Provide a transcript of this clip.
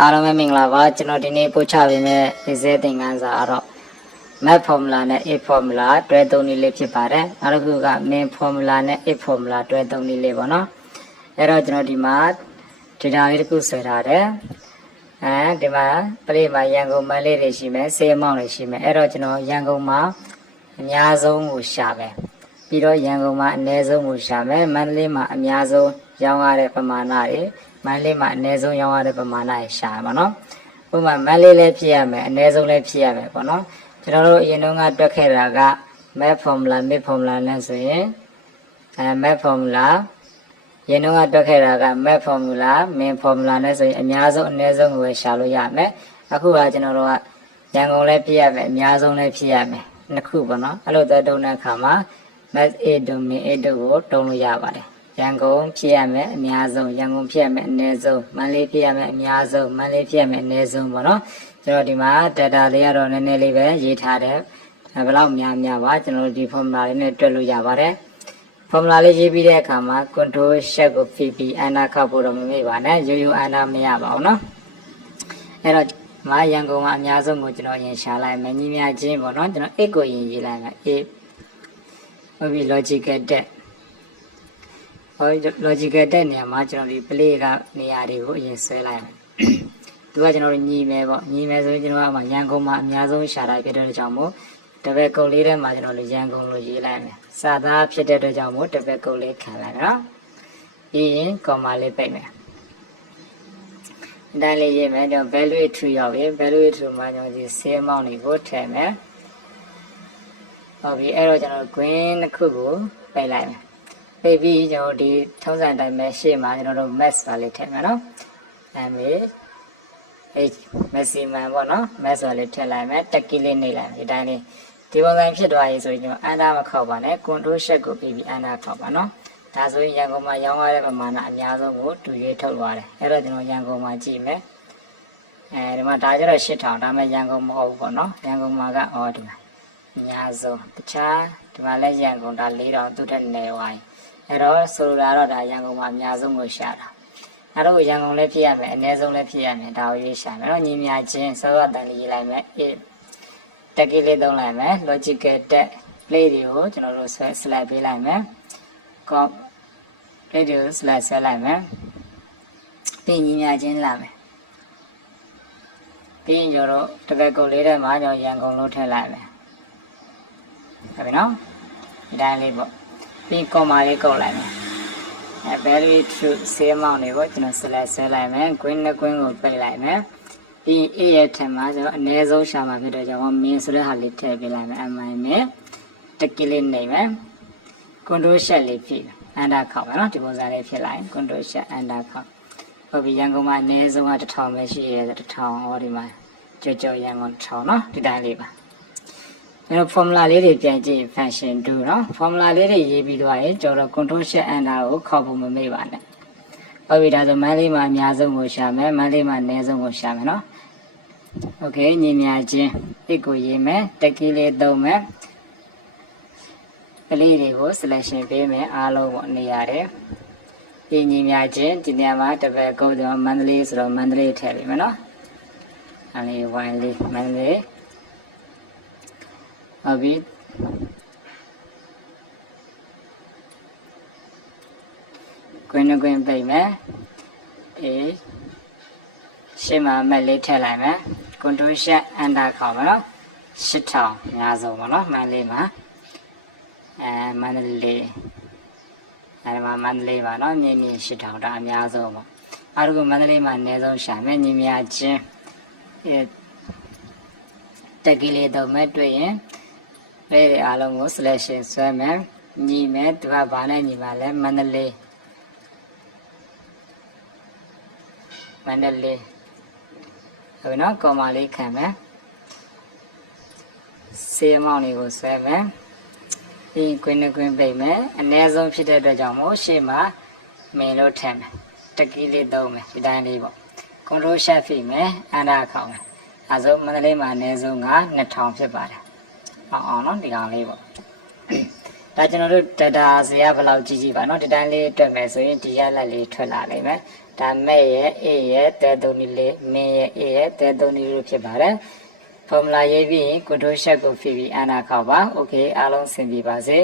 အားလုံးပဲမင်္ဂလာပါကျွန်တော်ဒီနေ့ပို့ချပေးမယ့်ဒီစဲသင်ခန်းစာကတော့ math formula နဲ့ a formula တွဲသုံးနည်းလေးဖြစ်ပါတယ်နောက်တစ်ခုက min formula နဲ့ a formula တွဲသုံးနည်းလေးပေါ့နော်အဲ့တော့ကျွန်တော်ဒီမှာ data လေးတစ်ခုဆွဲထားတယ်ဒီမှာပရိမာရန်ကုန်မန္တလေးတွေရှိမယ်စေအမောင်းတွေရှိမယ်အဲ့တော့ကျွန်တော်ရန်ကုန်မှာအများဆုံးကိုရှာမယ်ပြီးတော့ရန်ကုန်မှာအနည်းဆုံးကိုရှာမယ်မန္တလေးမှာအများဆုံးရောင်းရတဲ့ပမာဏတွေမန္တလေးမှာအနည်းဆုံးရောင်းရတဲ့ပမာဏတွေရှာမှာနော်ဥပမာမန္တလေးလည်းဖြစ်ရမယ်အနည်းဆုံးလည်းဖြစ်ရမယ်ပေါ့နော်ကျွန်တော်တို့အရင်တုန်းကတွက်ခဲ့တာက math formula min formula နဲ့ဆိုရင်math formula ရင်းနှီးကတွက်ခဲ့တာက math formula min formula နဲ့ဆိုရင်အများဆုံးအနည်းဆုံးကိုပဲရှာလို့ရမယ်အခုကကျွန်တော်တို့ကရန်ကုန်လည်းဖြစ်ရမယ်အများဆုံးလည်းဖြစ်ရမယ်နှစ်ခုပေါ့နော်အဲ့လိုတုံးတဲ့အခါမှာ math a တို့ min a တို့ကိုတုံးလို့ရပါတယ်ရန်ကုန်ဖြစ်ရမယ်အများဆုံးရန်ကုန်ဖြစ်ရမယ်အနည်းဆုံးမန္တလေးဖြစ်ရမယ်အများဆုံးမန္တလေးဖြစ်ရမယ်အနည်းဆုံးပေါ့နော်ကျွန်တော်ဒီမှာ data လေးကတော့နည်းနည်းလေးပဲရေးထားတယ်ဘယ်လောက်များပါကျွန်တော်ဒီ formula လေးနဲ့တွက်လို့ရပါတယ် formula လေးရေးပြီးတဲ့အခါမှာ control shift ကိုဖိပြီးအနာခောက်ဖို့တော့မမေ့ပါနဲ့ရိုးရိုးအနာမရပါဘူးနော်အဲ့တော့မာရန်ကုန်မှာအများဆုံးကိုကျွန်တော်ရင်ရှာလိုက်မယ်ညီမချင်းပေါ့နော်ကျွန်တော် x ကိုရင်ရေးလိုက်မယ် a ဟုတ်ပြီ logical test logical test နေရာမှာကျွန်တော်ဒီ play ကနေရာတွေကိုအရင်ဆွဲလိုက်မယ်သူကကျွန်တော်ညီမယ်ပေါ့ညီမယ်ဆိုရင်ကျွန်တော်ကရန်ကုန်မှာအများဆုံးရှာတာဖြစ်တဲ့အတွက်ကြောင့်မို့တပည့်ကုတ်လေးထဲမှာကျွန်တော်ရန်ကုန်လို့ရေးလိုက်မယ်စာသားဖြစ်တဲ့အတွက်ကြောင့်မို့တပည့်ကုတ်လေးခံလိုက်နော်ပြီးရင် comma လေးပိတ်မယ်အတိုင်းလေးရေးမယ်ကျွန်တော် value true ရောက်ပြီ value true မှာကျွန်တော်ဒီ same amount တွေကိုထည့်မယ်ဟုတ်ပြီအဲ့တော့ကျွန်တော် green တစ်ခုကိုပိတ်လိုက်မယ်ပိတ်ပြီးကျွန်တော်ဒီထုံးစံအတိုင်းပဲရှေ့မှာကျွန်တော်တို့ max ပါလေးထည့်မယ်နော်h maximum ပေါ့နော် max ပါလေးထည့်လိုက်မယ်တက်ကီလေးနှိပ်လိုက်မယ်ဒီတိုင်းလေးဒီပုံစံဖြစ်သွားပြီဆိုရင်ကျွန်တော်အန်တာမခောက်ပါနဲ့ control shift ကိုပြီးပြီးအန်တာခောက်ပါနော်ဒါဆိုရင်ရန်ကုန်မှာရောင်းရတဲ့ပမာဏအများဆုံးကိုတူရွေးထုတ်သွားတယ်အဲ့တော့ကျွန်တော်ရန်ကုန်မှာကြည့်မယ်ဒီမှာဒါကြတော့8000ဒါမှရန်ကုန်မဟုတ်ဘူးပေါ့နော်ရန်ကုန်မှာကဒီမှာအများဆုံးတခြားဒီမှာလည်းရန်ကုန်ဒါ4000သူ့ထက်နည်းသွားပြီအဲ့တော့ဆိုလိုတာတော့ဒါရန်ကုန်မှာအများဆုံးကိုရှာတာအဲ့တော့ရန်ကုန်လည်းဖြစ်ရမယ်အနည်းဆုံးလည်းဖြစ်ရမယ်ဒါကိုရေးရှာမယ်တော့ညီမချင်းစောရတန်လေးရေးလိုက်မယ်တက်ကလေးသုံးလိုက်မယ် logical test play တွေကိုကျွန်တော်တို့ select ပေးလိုက်မယ် com play တွေကို select ဆွဲလိုက်မယ်ပြီးညီမချင်းလာမယ်ပြီးရင်ကျွန်တော်တို့တပည့်ကုတ်လေးထဲမှာကျွန်တော်ရန်ကုန်လို့ထည့်လိုက်မယ်ဟုတ်ပြီနော်ဒီတိုင်းလေးပေါ့ပြီး comma လေးကုတ်လိုက်မယ်value true same amount တွေကိုကျွန်တော် select ဆွဲလိုက်မယ် green နဲ့ green ကိုပိတ်လိုက်မယ်ပြီး a ရဲ့ထက်မှာကျွန်တော်အနည်းဆုံးရှာမှာဖြစ်တဲ့ကြောင့် min ဆိုတဲ့ဟာလေးထည့်ပေးလိုက်မယ် min တက်ကလေးနေမယ် control shift လေးဖြည့်အန်တာခောက်မယ်နော်ဒီပုံစံလေးဖြစ်လိုက် control shift အန်တာခောက်ဟုတ်ပြီရန်ကုန်မှာအနည်းဆုံးက1000ပဲရှိရဲ1000ဟောဒီမှာကြောရန်ကုန်1000နော်ဒီတိုင်းလေးပါကျွန်တော် formula လေးတွေပြန်ကြည့် function 2နော် formula လေးတွေရေးပြီးတော့ရင်ကျွန်တော် control shift enter ကိုခောက်ဖို့မမေ့ပါနဲ့ဟုတ်ပြီဒါဆိုမန်းလေးမှာအများဆုံးကိုရှာမယ်မန်းလေးမှာအနည်းဆုံးကိုရှာမယ်နော် okay ညီမချင်းတစ်ကိုရေးမယ်တက်ကီလေးသုံးမယ်ကလေးတွေကို selection ပေးမယ်အားလုံးပေါ့နေရတယ်ပြီးညီမချင်းဒီနေရာမှာတပည့်ကုတ်တော့မန္တလေးဆိုတော့မန္တလေးထည့်ပေးမယ်နော်အဲ့လေး y လေးမန္တလေးဟုတ်ပြီကွင်းပိတ်မယ်ရှေ့မှာမက်လေးထည့်လိုက်မယ် control shift enter ခေါက်မယ်နော်8000အများဆုံးပေါ့နော်မန္တလေးမှာမန္တလေးအဲဒီမှာမန္တလေးပါနော်မြင်း8000ဒါအများဆုံးပေါ့အားလုံးကမန္တလေးမှာအနည်းဆုံးရှာမယ်ညီမချင်းတက်ကလေးတော့မဲ့တွေ့ရင်အဲ့ဒီအားလုံးကို selection ဆွဲမယ်ညီမယ်သူကဘာနဲ့ညီပါလဲမန္တလေးဟုတ်ပြီနော် comma လေးခံမယ် same amount တွေကိုဆွဲမယ်ပြီး green ပိတ်မယ်အနည်းဆုံးဖြစ်တဲ့အတွက်ကြောင့်မို့ရှေ့မှာ main လို့ထည့်မယ်တက်ကီလေးသုံးမယ်ဒီတိုင်းလေးပေါ့ control shift ဖိမယ်အန်တာခောက်မယ်အဲဆိုမန္တလေးမှာအနည်းဆုံးက2000ဖြစ်ပါတယ်အောင်နော်ဒီကောင်လေးပေါ့ ဒါကျွန်တော်တို့ data ဇာတ်ဘယ်လောက်ကြီးကြီးပါเนาะဒီတိုင်းလေးတွက်မယ်ဆိုရင်ဒီရလတ်လေးထွက်လာနိုင်မယ်ဒါမဲ့ရဲ့ A ရဲ့တဲ3နီလေးမင်းရဲ့ A ရဲ့တဲ3နီလို့ဖြစ်ပါတယ် formula ရေးပြီးရင်ကိုတို့ရှက်ကိုဖြည့်ပြီးအနာခေါက်ပါ okay အားလုံးဆင်ပြေပါစေ